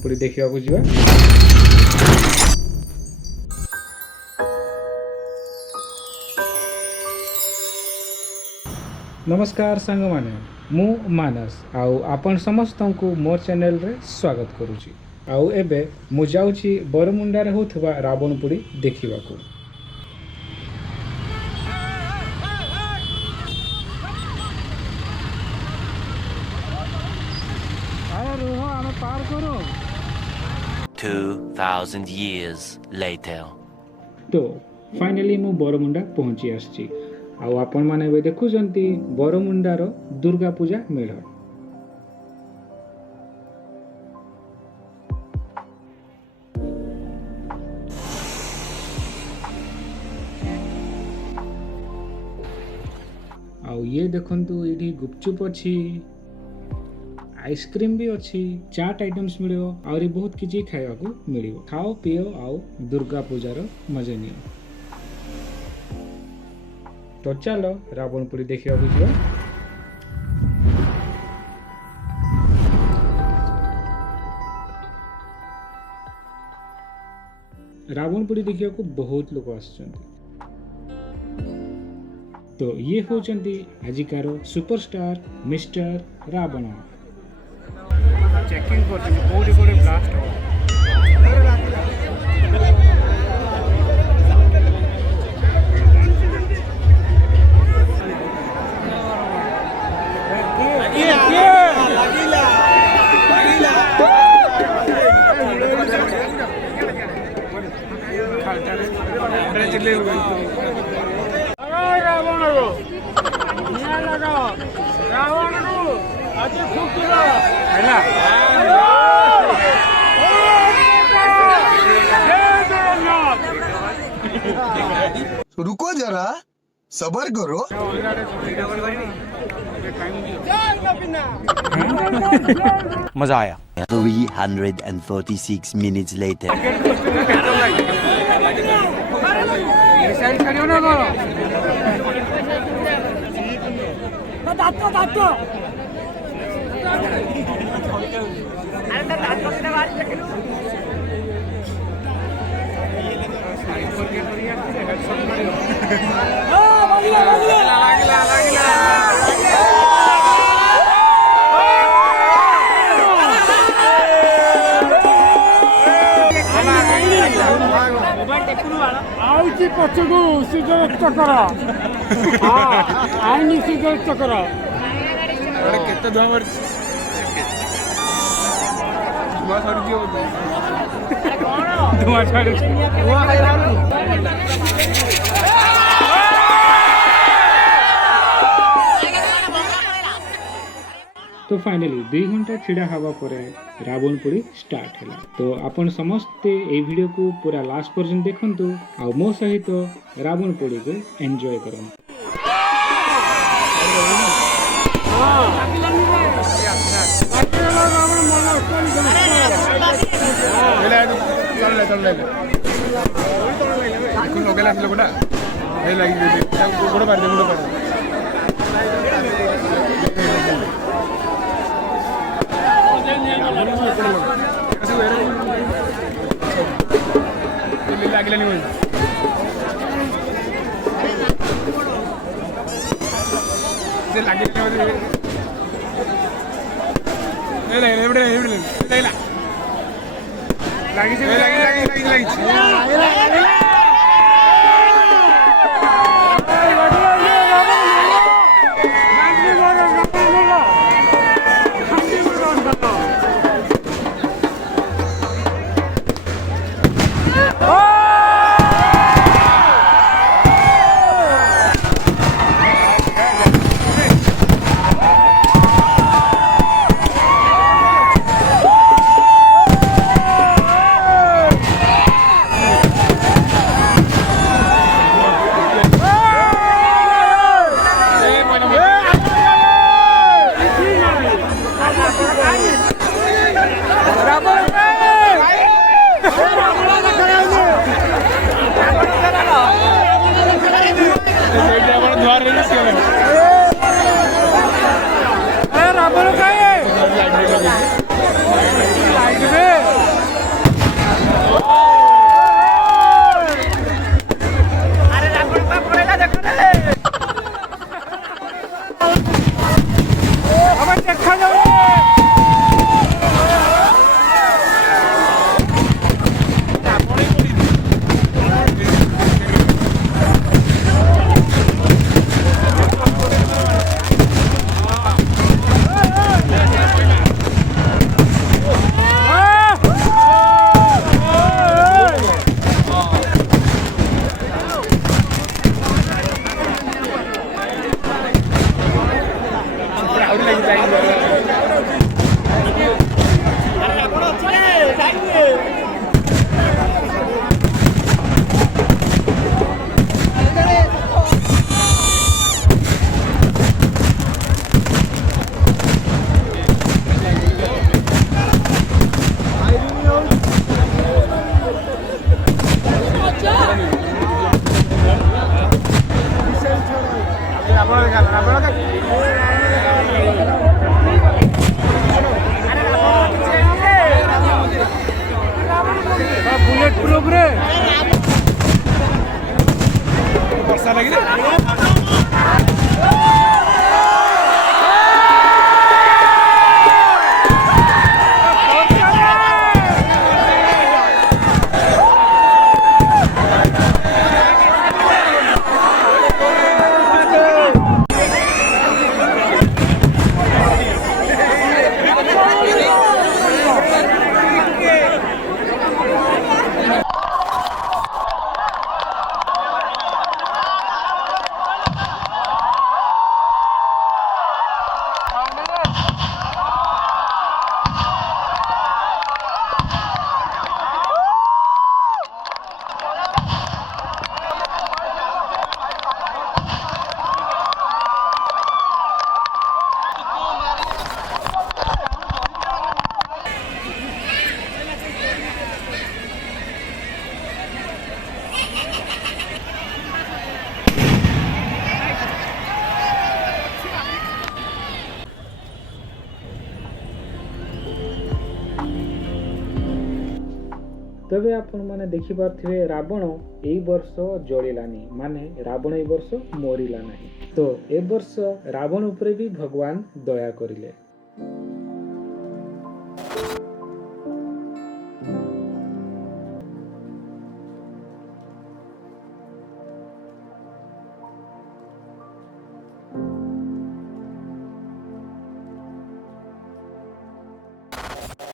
रावणपुरी देखा जा। नमस्कार सांग माने मु मानस आउ आपण समस्त को मोर चैनल रे स्वागत करुची। आउ एबे मु जाउची बरमुंडा रे होथबा रावणपुरी देखिबा को। अरे रोह हम पार करो। 2000 years later तो फाइनली मु बरमुंडा पहुंची आछी। आउ आपण माने बे देखुचंती बरमुंडार दुर्गा पूजा मेढ़। आउ ये देखंतु एठी गुपचुप अछि, आइसक्रीम भी अच्छी, चाट आइटम्स मिलियो और बहुत किछि खाइबा को मिलियो। खाओ पियो आउ दुर्गा पूजार मजा नियो। तो चलो रावणपुरी देखा जा। रावणपुरी देखा को बहुत लोग आसुचंती। तो ये होचंती आजिकार सुपरस्टार मिस्टर रावण। चेकिंग करते कोडी कोडी ब्लास्ट हो। रुको जरा सबर करो। मजा आया। 346 minutes later पछकू सिगरेट चकर आईनी सिगरेट चकर केते धमर धुआं छाड़ी तो फाइनली 2 घंटा छिड़ा हवा पर रावणपुरी स्टार्ट है। तो आपण समस्ते ए वीडियो को पूरा लास्ट पर्यंत देखंतु आ मो सहित रावणपुरी को एंजॉय करन। तबे आपण माने देखि पारथिबे रावण एई वर्ष जळिलानी माने रावण एई वर्ष मरिला नाही। तो ए वर्ष रावण उपरे भी भगवान दया करिले।